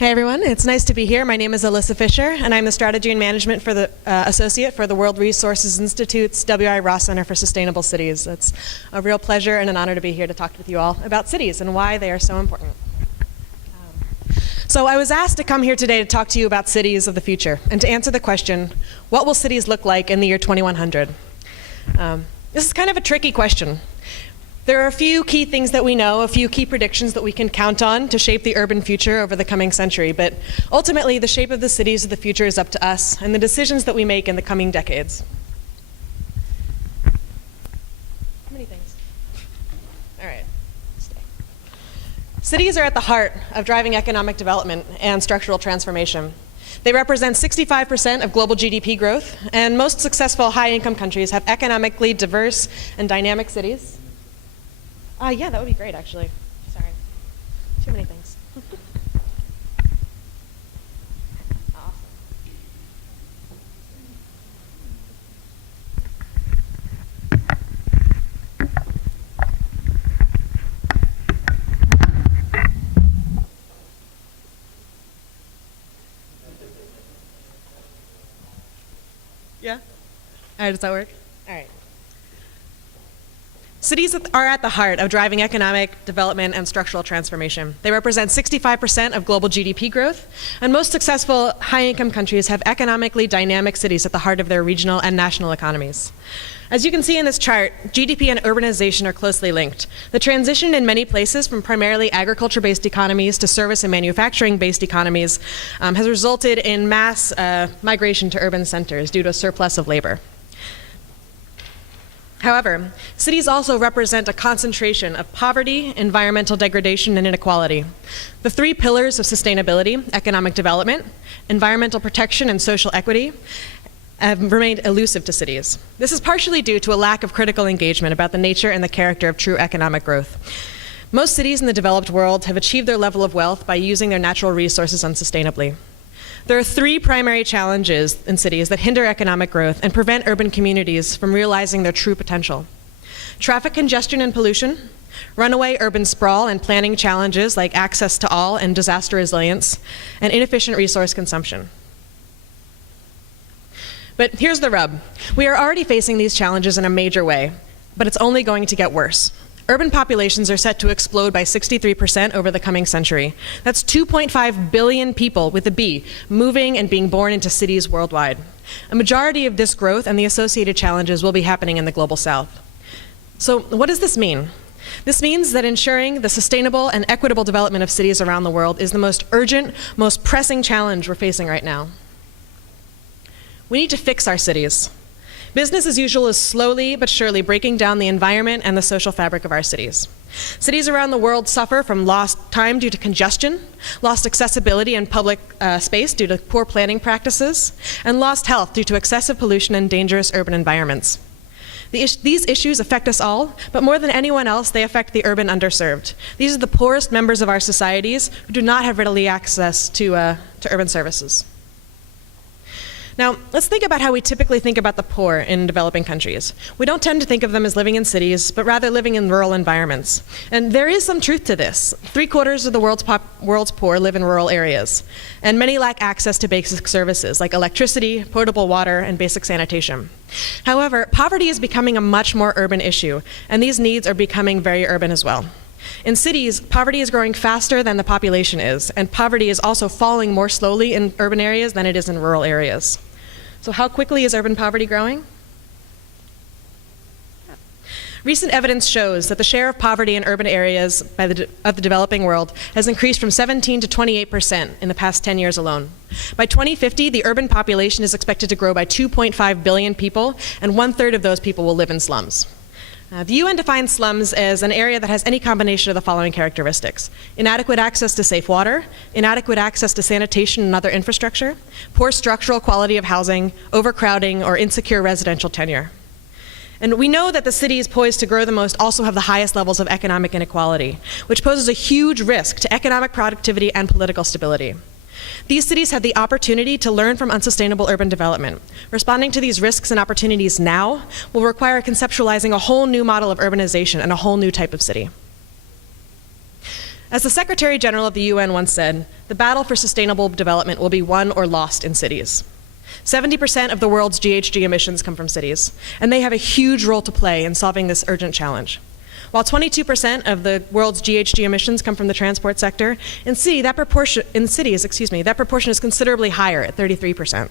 Hey everyone, it's nice to be here. My name is Alyssa Fischer, and I'm the Strategy and Management for the Associate for the World Resources Institute's W.I. Ross Center for Sustainable Cities. It's a real pleasure and an honor to be here to talk with you all about cities and why they are so important. So I was asked to come here today to talk to you about cities of the future and to answer the question, what will cities look like in the year 2100? This is kind of a tricky question. There are a few key things that we know, a few key predictions that we can count on to shape the urban future over the coming century, but ultimately the shape of the cities of the future is up to us and the decisions that we make in the coming decades. How many things? All right, stay. Cities are at the heart of driving economic development and structural transformation. They represent 65% of global GDP growth, and most successful high-income countries have economically diverse and dynamic cities. Yeah, that would be great, actually. Sorry. Too many things. Awesome. Yeah? All right, does that work? All right. Cities are at the heart of driving economic development and structural transformation. They represent 65% of global GDP growth, and most successful high-income countries have economically dynamic cities at the heart of their regional and national economies. As you can see in this chart, GDP and urbanization are closely linked. The transition in many places from primarily agriculture-based economies to service and manufacturing-based economies has resulted in mass migration to urban centers due to a surplus of labor. However, cities also represent a concentration of poverty, environmental degradation, and inequality. The three pillars of sustainability, economic development, environmental protection, and social equity, have remained elusive to cities. This is partially due to a lack of critical engagement about the nature and the character of true economic growth. Most cities in the developed world have achieved their level of wealth by using their natural resources unsustainably. There are three primary challenges in cities that hinder economic growth and prevent urban communities from realizing their true potential. Traffic congestion and pollution, runaway urban sprawl and planning challenges like access to all and disaster resilience, and inefficient resource consumption. But here's the rub. We are already facing these challenges in a major way, but it's only going to get worse. Urban populations are set to explode by 63% over the coming century. That's 2.5 billion people, with a B, moving and being born into cities worldwide. A majority of this growth and the associated challenges will be happening in the global south. So what does this mean? This means that ensuring the sustainable and equitable development of cities around the world is the most urgent, most pressing challenge we're facing right now. We need to fix our cities. Business as usual is slowly but surely breaking down the environment and the social fabric of our cities. Cities around the world suffer from lost time due to congestion, lost accessibility in public space due to poor planning practices, and lost health due to excessive pollution and dangerous urban environments. These issues affect us all, but more than anyone else, they affect the urban underserved. These are the poorest members of our societies who do not have readily access to urban services. Now, let's think about how we typically think about the poor in developing countries. We don't tend to think of them as living in cities, but rather living in rural environments. And there is some truth to this. 3/4 of the world's poor live in rural areas, and many lack access to basic services like electricity, potable water, and basic sanitation. However, poverty is becoming a much more urban issue, and these needs are becoming very urban as well. In cities, poverty is growing faster than the population is, and poverty is also falling more slowly in urban areas than it is in rural areas. So how quickly is urban poverty growing? Recent evidence shows that the share of poverty in urban areas of the developing world has increased from 17% to 28% in the past 10 years alone. By 2050, the urban population is expected to grow by 2.5 billion people, and 1/3 of those people will live in slums. The UN defines slums as an area that has any combination of the following characteristics: inadequate access to safe water, inadequate access to sanitation and other infrastructure, poor structural quality of housing, overcrowding, or insecure residential tenure. And we know that the cities poised to grow the most also have the highest levels of economic inequality, which poses a huge risk to economic productivity and political stability. These cities have the opportunity to learn from unsustainable urban development. Responding to these risks and opportunities now will require conceptualizing a whole new model of urbanization and a whole new type of city. As the Secretary General of the UN once said, the battle for sustainable development will be won or lost in cities. 70% of the world's GHG emissions come from cities, and they have a huge role to play in solving this urgent challenge. While 22% of the world's GHG emissions come from the transport sector, in cities, that proportion is considerably higher at 33%.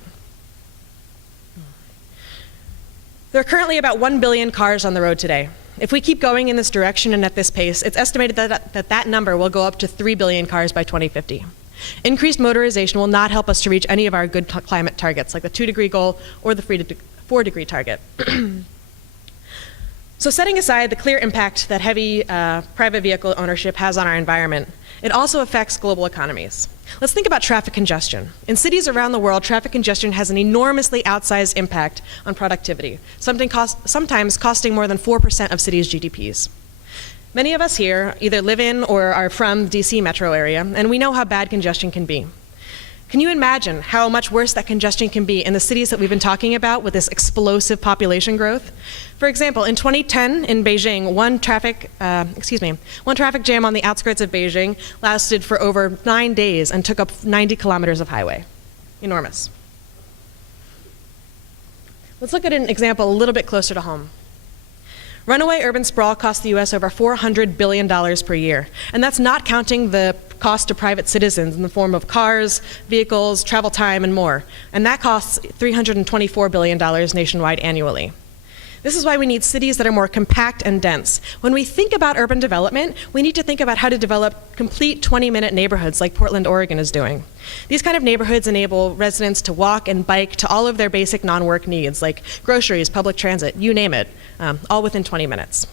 There are currently about 1 billion cars on the road today. If we keep going in this direction and at this pace, it's estimated that number will go up to 3 billion cars by 2050. Increased motorization will not help us to reach any of our good climate targets, like the 2-degree goal or the 4-degree target. So setting aside the clear impact that heavy private vehicle ownership has on our environment, it also affects global economies. Let's think about traffic congestion. In cities around the world, traffic congestion has an enormously outsized impact on productivity, sometimes costing more than 4% of cities' GDPs. Many of us here either live in or are from the DC metro area, and we know how bad congestion can be. Can you imagine how much worse that congestion can be in the cities that we've been talking about with this explosive population growth? For example, in 2010 in Beijing, one traffic jam on the outskirts of Beijing lasted for over 9 days and took up 90 kilometers of highway. Enormous. Let's look at an example a little bit closer to home. Runaway urban sprawl costs the US over $400 billion per year, and that's not counting the cost to private citizens in the form of cars, vehicles, travel time, and more. And that costs $324 billion nationwide annually. This is why we need cities that are more compact and dense. When we think about urban development, we need to think about how to develop complete 20-minute neighborhoods like Portland, Oregon is doing. These kind of neighborhoods enable residents to walk and bike to all of their basic non-work needs, like groceries, public transit, you name it, all within 20 minutes.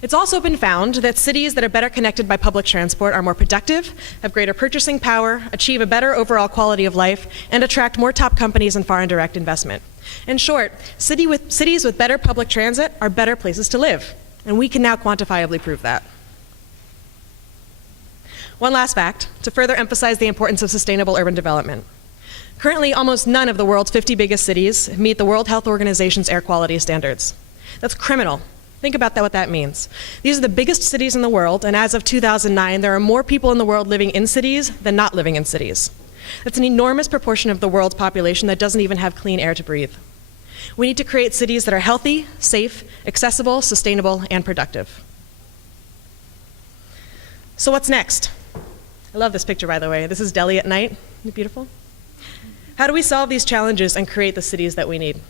It's also been found that cities that are better connected by public transport are more productive, have greater purchasing power, achieve a better overall quality of life, and attract more top companies and foreign direct investment. In short, cities with better public transit are better places to live, and we can now quantifiably prove that. One last fact, to further emphasize the importance of sustainable urban development. Currently, almost none of the world's 50 biggest cities meet the World Health Organization's air quality standards. That's criminal. Think about what that means. These are the biggest cities in the world, and as of 2009, there are more people in the world living in cities than not living in cities. That's an enormous proportion of the world's population that doesn't even have clean air to breathe. We need to create cities that are healthy, safe, accessible, sustainable, and productive. So what's next? I love this picture, by the way. This is Delhi at night. Isn't it beautiful? How do we solve these challenges and create the cities that we need?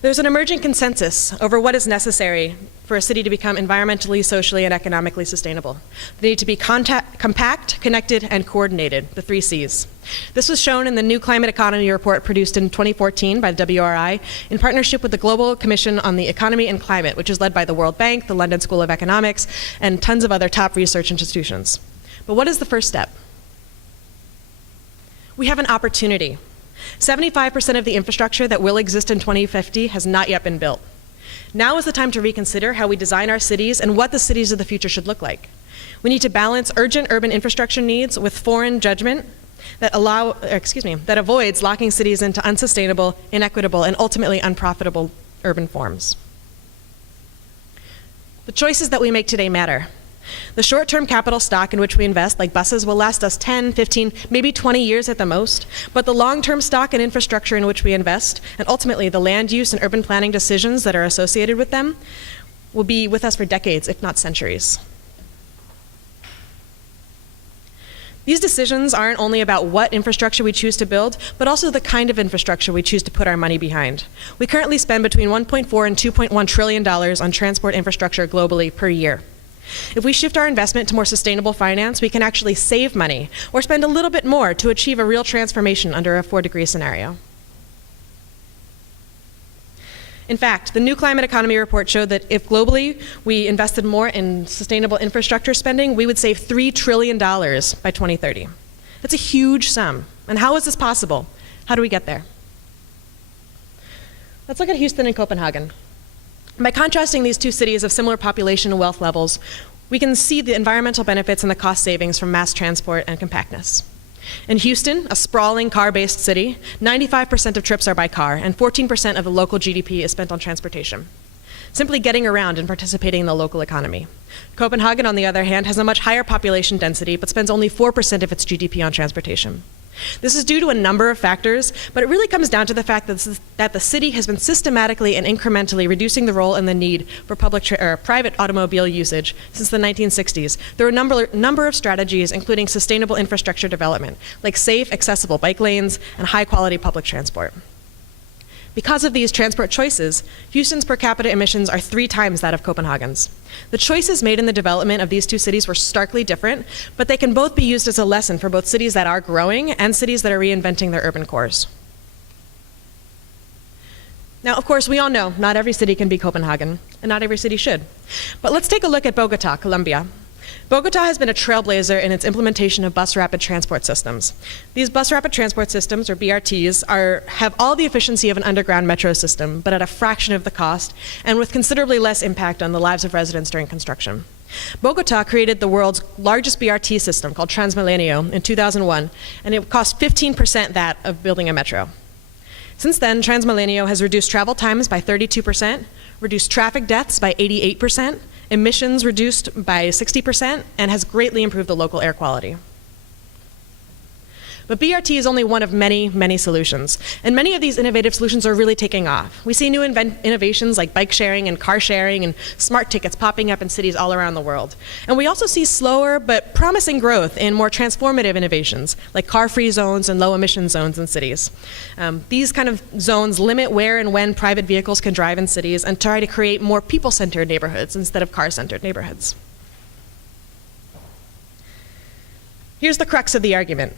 There's an emerging consensus over what is necessary for a city to become environmentally, socially, and economically sustainable. They need to be compact, connected, and coordinated, the 3 Cs. This was shown in the new Climate Economy Report produced in 2014 by the WRI in partnership with the Global Commission on the Economy and Climate, which is led by the World Bank, the London School of Economics, and tons of other top research institutions. But what is the first step? We have an opportunity. 75% of the infrastructure that will exist in 2050 has not yet been built. Now is the time to reconsider how we design our cities and what the cities of the future should look like. We need to balance urgent urban infrastructure needs with foreign judgment that avoids locking cities into unsustainable, inequitable, and ultimately unprofitable urban forms. The choices that we make today matter. The short-term capital stock in which we invest, like buses, will last us 10, 15, maybe 20 years at the most, but the long-term stock and infrastructure in which we invest, and ultimately the land use and urban planning decisions that are associated with them, will be with us for decades, if not centuries. These decisions aren't only about what infrastructure we choose to build, but also the kind of infrastructure we choose to put our money behind. We currently spend between $1.4 and $2.1 trillion on transport infrastructure globally per year. If we shift our investment to more sustainable finance, we can actually save money or spend a little bit more to achieve a real transformation under a 4-degree scenario. In fact, the new Climate Economy Report showed that if globally we invested more in sustainable infrastructure spending, we would save $3 trillion by 2030. That's a huge sum. And how is this possible? How do we get there? Let's look at Houston and Copenhagen. By contrasting these 2 cities of similar population and wealth levels, we can see the environmental benefits and the cost savings from mass transport and compactness. In Houston, a sprawling car-based city, 95% of trips are by car, and 14% of the local GDP is spent on transportation. simply getting around and participating in the local economy. Copenhagen, on the other hand, has a much higher population density, but spends only 4% of its GDP on transportation. This is due to a number of factors, but it really comes down to the fact that the city has been systematically and incrementally reducing the role and the need for private automobile usage since the 1960s through a number of strategies, including sustainable infrastructure development, like safe, accessible bike lanes and high-quality public transport. Because of these transport choices, Houston's per capita emissions are 3 times that of Copenhagen's. The choices made in the development of these two cities were starkly different, but they can both be used as a lesson for both cities that are growing and cities that are reinventing their urban cores. Now, of course, we all know not every city can be Copenhagen, and not every city should. But let's take a look at Bogota, Colombia. Bogota has been a trailblazer in its implementation of bus rapid transport systems. These bus rapid transport systems, or BRTs, have all the efficiency of an underground metro system, but at a fraction of the cost, and with considerably less impact on the lives of residents during construction. Bogota created the world's largest BRT system, called Transmilenio, in 2001, and it cost 15% that of building a metro. Since then, Transmilenio has reduced travel times by 32%, reduced traffic deaths by 88%, emissions reduced by 60%, and has greatly improved the local air quality. But BRT is only one of many, many solutions. And many of these innovative solutions are really taking off. We see new innovations like bike sharing and car sharing and smart tickets popping up in cities all around the world. And we also see slower but promising growth in more transformative innovations like car-free zones and low-emission zones in cities. These kind of zones limit where and when private vehicles can drive in cities and try to create more people-centered neighborhoods instead of car-centered neighborhoods. Here's the crux of the argument.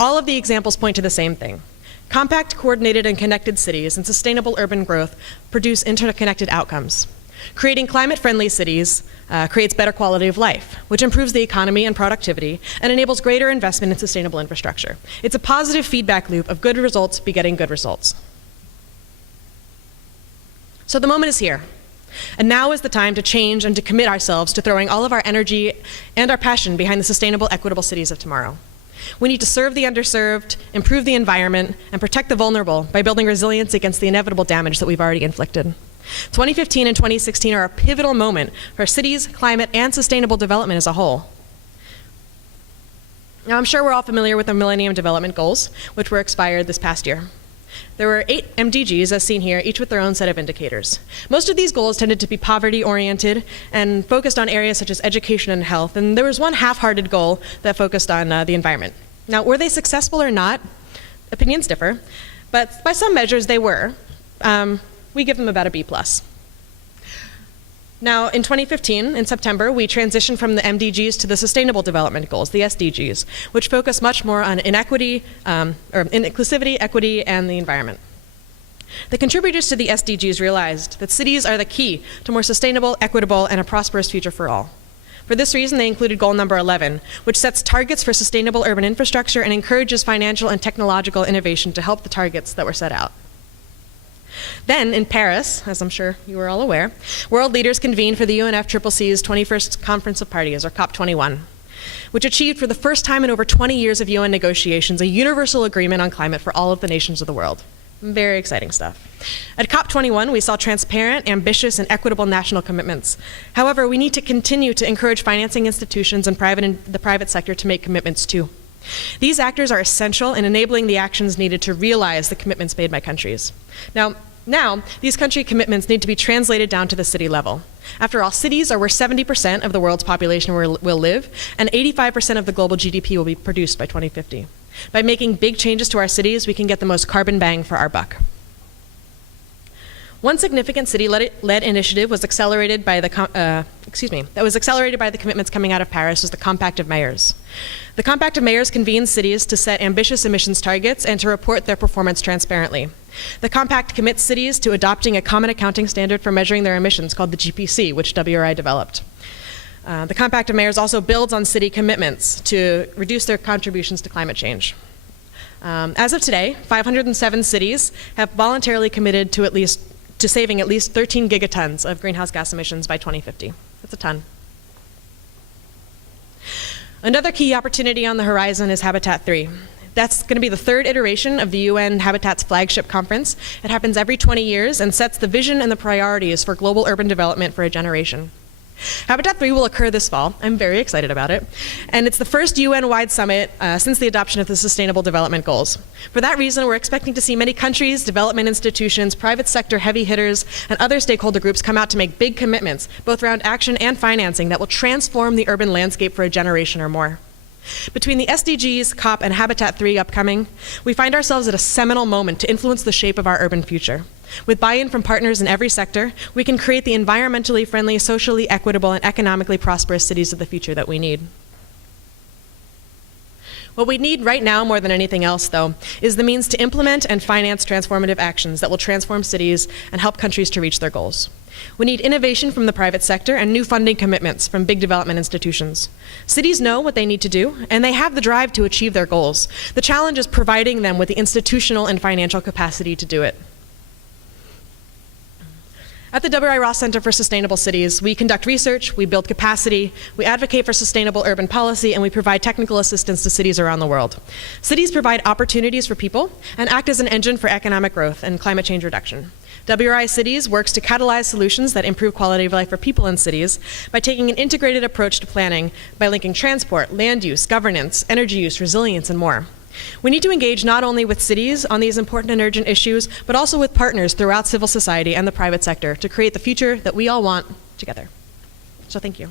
All of the examples point to the same thing. Compact, coordinated, and connected cities and sustainable urban growth produce interconnected outcomes. Creating climate-friendly cities creates better quality of life, which improves the economy and productivity and enables greater investment in sustainable infrastructure. It's a positive feedback loop of good results begetting good results. So the moment is here. And now is the time to change and to commit ourselves to throwing all of our energy and our passion behind the sustainable, equitable cities of tomorrow. We need to serve the underserved, improve the environment, and protect the vulnerable by building resilience against the inevitable damage that we've already inflicted. 2015 and 2016 are a pivotal moment for cities, climate, and sustainable development as a whole. Now, I'm sure we're all familiar with the Millennium Development Goals, which were expired this past year. There were 8 MDGs, as seen here, each with their own set of indicators. Most of these goals tended to be poverty-oriented and focused on areas such as education and health, and there was one half-hearted goal that focused on the environment. Now, were they successful or not? Opinions differ, but by some measures they were. We give them about a B+. Now, in 2015, in September, we transitioned from the MDGs to the Sustainable Development Goals, the SDGs, which focus much more on inclusivity, equity, and the environment. The contributors to the SDGs realized that cities are the key to more sustainable, equitable, and a prosperous future for all. For this reason, they included goal number 11, which sets targets for sustainable urban infrastructure and encourages financial and technological innovation to help the targets that were set out. Then, in Paris, as I'm sure you are all aware, world leaders convened for the UNFCCC's 21st Conference of Parties, or COP21, which achieved for the first time in over 20 years of UN negotiations a universal agreement on climate for all of the nations of the world. Very exciting stuff. At COP21, we saw transparent, ambitious, and equitable national commitments. However, we need to continue to encourage financing institutions and the private sector to make commitments too. These actors are essential in enabling the actions needed to realize the commitments made by countries. Now, these country commitments need to be translated down to the city level. After all, cities are where 70% of the world's population will live, and 85% of the global GDP will be produced by 2050. By making big changes to our cities, we can get the most carbon bang for our buck. One significant city-led initiative was accelerated by the commitments coming out of Paris was the Compact of Mayors. The Compact of Mayors convenes cities to set ambitious emissions targets and to report their performance transparently. The Compact commits cities to adopting a common accounting standard for measuring their emissions called the GPC, which WRI developed. The Compact of Mayors also builds on city commitments to reduce their contributions to climate change. As of today, 507 cities have voluntarily committed to saving at least 13 gigatons of greenhouse gas emissions by 2050. That's a ton. Another key opportunity on the horizon is Habitat 3. That's going to be the third iteration of the UN Habitat's flagship conference. It happens every 20 years and sets the vision and the priorities for global urban development for a generation. Habitat 3 will occur this fall. I'm very excited about it. And it's the first UN-wide summit since the adoption of the Sustainable Development Goals. For that reason, we're expecting to see many countries, development institutions, private sector heavy hitters, and other stakeholder groups come out to make big commitments, both around action and financing, that will transform the urban landscape for a generation or more. Between the SDGs, COP, and Habitat 3 upcoming, we find ourselves at a seminal moment to influence the shape of our urban future. With buy-in from partners in every sector, we can create the environmentally friendly, socially equitable, and economically prosperous cities of the future that we need. What we need right now more than anything else, though, is the means to implement and finance transformative actions that will transform cities and help countries to reach their goals. We need innovation from the private sector and new funding commitments from big development institutions. Cities know what they need to do, and they have the drive to achieve their goals. The challenge is providing them with the institutional and financial capacity to do it. At the W.I. Ross Center for Sustainable Cities, we conduct research, we build capacity, we advocate for sustainable urban policy, and we provide technical assistance to cities around the world. Cities provide opportunities for people and act as an engine for economic growth and climate change reduction. WRI Cities works to catalyze solutions that improve quality of life for people in cities by taking an integrated approach to planning by linking transport, land use, governance, energy use, resilience, and more. We need to engage not only with cities on these important and urgent issues, but also with partners throughout civil society and the private sector to create the future that we all want together. So thank you.